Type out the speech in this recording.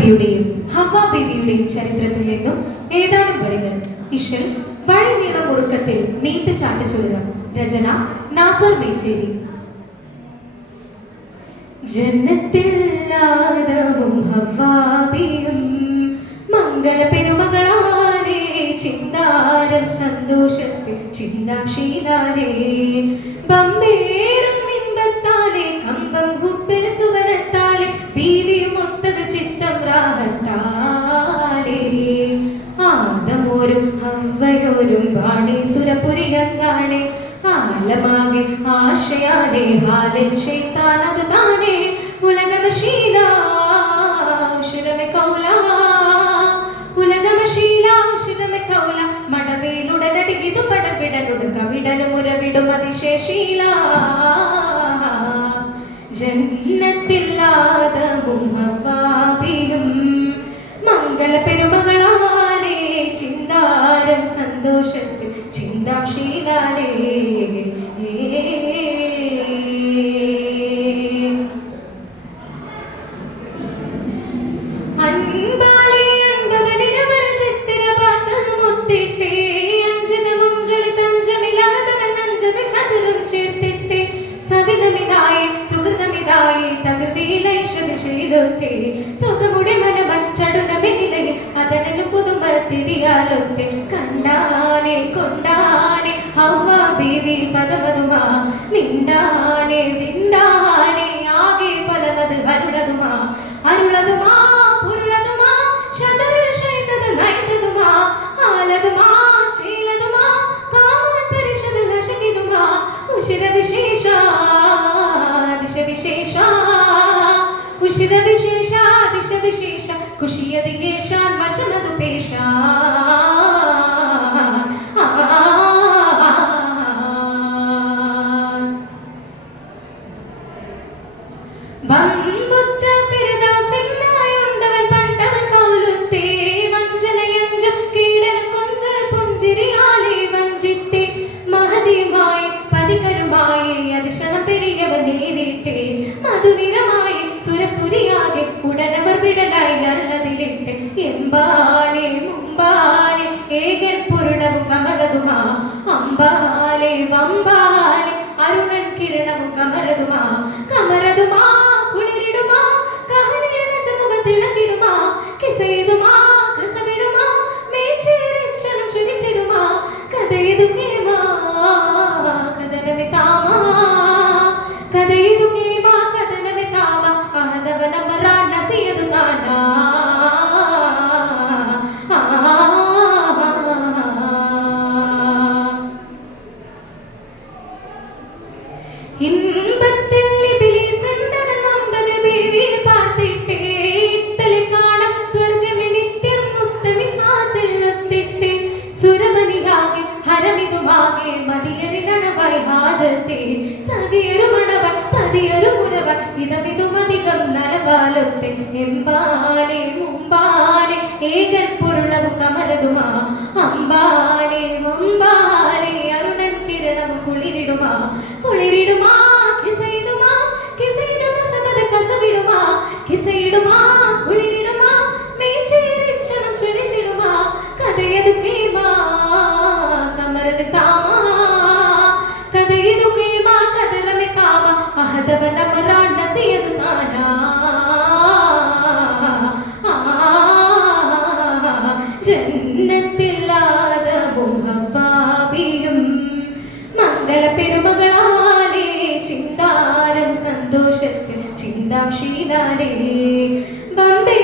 ബീവിയുടെയും ഹവ്വ ബീവിയുടെയും ചരിത്രത്തിൽ നിന്നും ഏതാനും വരികൾ. ഇശൽ വഴി നീളം ഉറുക്കത്തിൽ നീട്ട് ചാട്ടിച്ചുരുളം. രചന നാസർ മേച്ചേരി. ജന്നത്തിൽ ആദമും ഹവ്വായും മംഗള പെരുമകളാലേ ചിന്താരം സന്തോഷത്തിൽ ചിന്താക്ഷീലാലേ ബമ്പേറും ഇമ്പത്താലേ കമ്പം ഹുബിൽ സുവനത്താലേ ബീവിയും ഒത്തത് ചിത്തം റാഹത്താലേ ആദമോരും ഹവ്വയോരും വാണി സുരപുരിയങ്ങാണേ ആലമാകെ ആശയാലേ ഹാലൻ ശൈത്താൻ അത് താനേ ഉലകമശീല ഉശിരമെ കൗല ഉലകമശീല ഉശിരമെ കൗല മടവേലുടനടികിതു പടവിടലുടൻ കവിടലും ഉരവിടും അതിശേഷീല ജന്നത്തിൽ ആദമും ഹവ്വായും മംഗള പെരുമകളാലേ ചിന്താരം സന്തോഷത്തിൽ ചിന്താക്ഷീലാലേ അൻപാലേ അൻപവനിരവൽ ചിത്തിര പാത്രമുത്തിട്ടേ അഞ്ചനമുഞ്ചൊലി തഞ്ചമിലാതമെന്നഞ്ചത് ചതുരം ചേർത്തിട്ടേ സവിതമിതായി സുഹൃതമിതായി തകൃതിയിലൈഷതി ചെയ്തൊത്തേ സുഖമുടി മനമൻ ചടുനമിനിലയിൽ അതനു പുതുമത്തിരിയാലൊത്തെ കണ്ടാനെ കൊണ്ടാനെ ഹവ്വ ബീവി പദമതുമാ നിണ്ടാനെ വിണ്ടാനെ ആകെ ഫലമത് അരുളതുമാ അരുളതുമാ പുരുളതുമാ ശജറിൽ ഷൈതത നൈതതുമാ ആലതുമാ ചീലതുമാ കാമൻ പരിഷത് നശകിതുമാ ഉശിര വിശേഷ ദിശ വിശേഷ ഉശിര വിശേഷ ദിശ വിശേഷ കുഷിയതി യേശാൻ വശനതു പേശ വമ്പുറ്റ ഫിർദൗസിനായുണ്ടവൻ പണ്ടവൻ കൗലുത്തേ വഞ്ചനയഞ്ചു കീടൻ കൊഞ്ചൽ പുഞ്ചിരിയാലേ വഞ്ചിത്തേ മഹതിയുമായി പതികരുമായി അതിശനം പെരിയവൻ നേരിട്ടേ മധുനിരമായി സുരപുരിയാകെ ഉടനവർ വിടലായി നല്ലതിലിട്ട് എമ്പാലെ മുമ്പാലെ ഏകൻ പുരുണമു കമറതുമാ അമ്പാലെ വമ്പാലെ അരുണൻ കിരണമു കമറതുമാ കമറതുമാ കുളിരിടുമാ കഹനിയന ജമുഖ തിളങ്ങിടുമാ കിസയിടുമാ കസവിടുമാ മേച്ചേരിച്ചനും ചുരിച്ചിടുമാ കഥയിതു കേമാ കഥനമെ താമാ കഥയിതു കേമാ കഥനമെ താമാ അഹദവന മറാ നസിയതു താനാ ഇമ്പത്തിൽ ഇബ്ലീസിന്റെ നമ്പത് ബീവി പാർത്തിട്ടേ ഇത്തലെ കാണാം സ്വർഗ്ഗമി നിത്യം മുത്തമി സാത്തിൽ ഒത്തിട്ടേ സുരവനിയാകെ ഹരമിതുമാകെ മതിയരിനണവായി ഹാജത്തെ സതിയൊരു മണവൻ പതിയൊരു മുരവൻ ഇതമിതുമധികം നലവാലൊത്തെ എമ്പാലെ മുമ്പാലെ ഏകൻ പൊരുളവും കമരതുമാ അമ്പാലെ വമ്പാലെ അരുണൻ കിരണവും കുളിരിടുമാ കുളിരിടുമാ കിസയിടുമാ കിസയിടുമാ സകല കസവിടുമാ കിസയിടുമാ കുളിരിടുമാ മേച്ചേരിച്ചണം ചൊരിച്ചിടുമാ കഥയതു കേമാ കമരത് താമാ കഥയതു കേമാ കഥനമെ കാമാ അഹദവന മറാ നസിയതു താനാ ജന്നത്തിൽ ആദമും ഹവ്വായും മംഗള പെരുമകളാലേ ചിന്താരം സന്തോഷത്തിൽ ചിന്താക്ഷീലാലേ ബമ്പേ